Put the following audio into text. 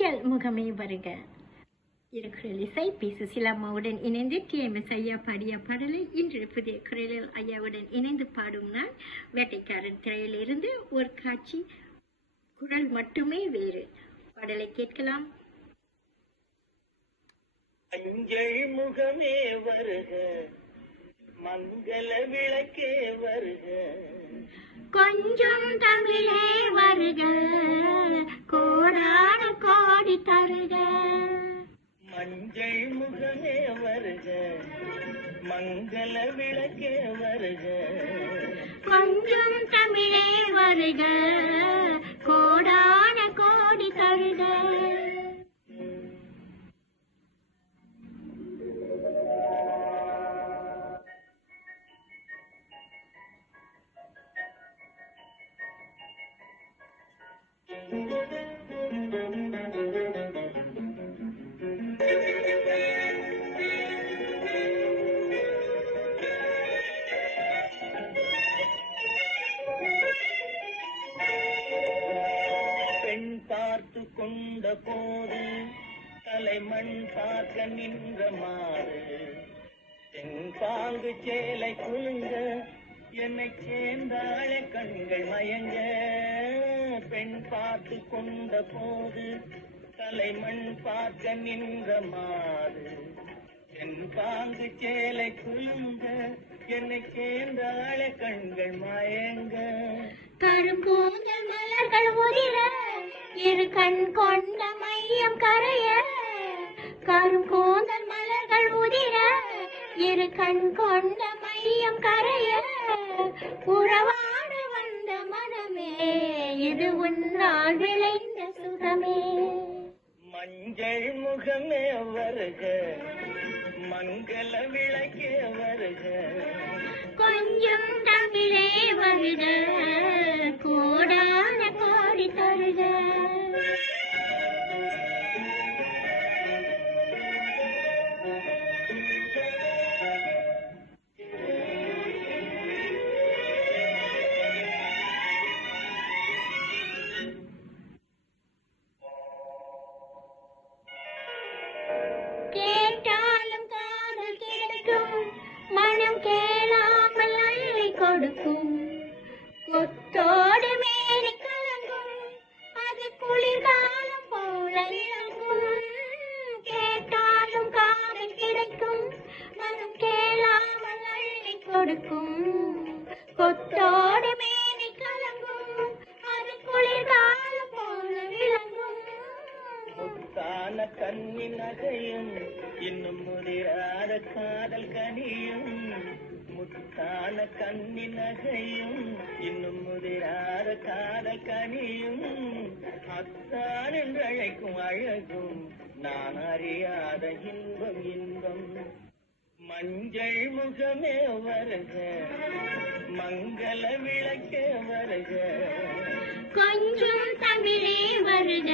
மஞ்சள் முகமே வருக. திருக்குறள் இசை பி. சுசிலாம்மாவுடன் இணைந்து TMS ஐயா பாடிய பாடலை இன்று புதிய குரலில் ஐயாவுடன் இணைந்து பாடும் நான். வேட்டைக்காரன் திரையிலிருந்து ஒரு காட்சி, குரல் மட்டுமே வேறு. பாடலை கேட்கலாம். மஞ்சள் முகமே வருக, மங்கள விளக்கே வருக, கொஞ்சம் தமிழே வருக, கோடான கோடி தருக. மஞ்சள் முகமே வருக, மங்கள விளக்கே வருக, கொஞ்சம் தமிழே வருக, கோடான கோடி தருக. பெண் பார்த்து கொண்ட போது தலைமண் பார்க்க நின்ற மாறு, தென்பாங்கு சேலை குலுங்க என்னை சேர்ந்தாழ கண்கள் மயங்க. பெண் பார்த்து கொண்ட போது தலைமண் பார்க்க நின்ற மாறு, தென்பாங்கு சேலை குலுங்க என்னை சேர்ந்தாழ கண்கள் மயங்க. கரும்பூஞ்சல் மலர்கள் உதிர இரு கண் கொண்ட மையம் கரைய, கரும்பூந்தல் மலர்கள் உதிர இரு கண் கொண்ட மையம் கரைய, உறவாட வந்த மனமே இது உன்னால் விளைந்த சுகமே. மஞ்சள் முகமே வருக, மங்கள விளக்கே வருக, கொஞ்சம் தமிழே வருக, கோடான கோடி தருக. கேட்டாலும் காதல் கிடைக்கும், மனம் கேளாமல் அள்ளி கொடுக்கும், கொத்தோடு மேனி கலங்கும், அது குளிர்காலம் போல இறங்கும். கேட்டாலும் காதல் கிடைக்கும், மனம் கேளாமல் அள்ளி கொடுக்கும், கொத்தோடு மேனி கலங்கும், அது குளிர்காலம் போல விளங்கும். முத்தான கண்ணி நகையும் இன்னும் முதிராத காதல் கனியும், முத்தான கண்ணி நகையும் இன்னும் முதிராத காதல் கனியும், அத்தான் என்று அழைக்கும் அழகும் நான் அறியாத இன்பம் இன்பம். மஞ்சள் முகமே வருக, மங்கள விளக்கே வருக, கொஞ்சம் தமிழே வருக,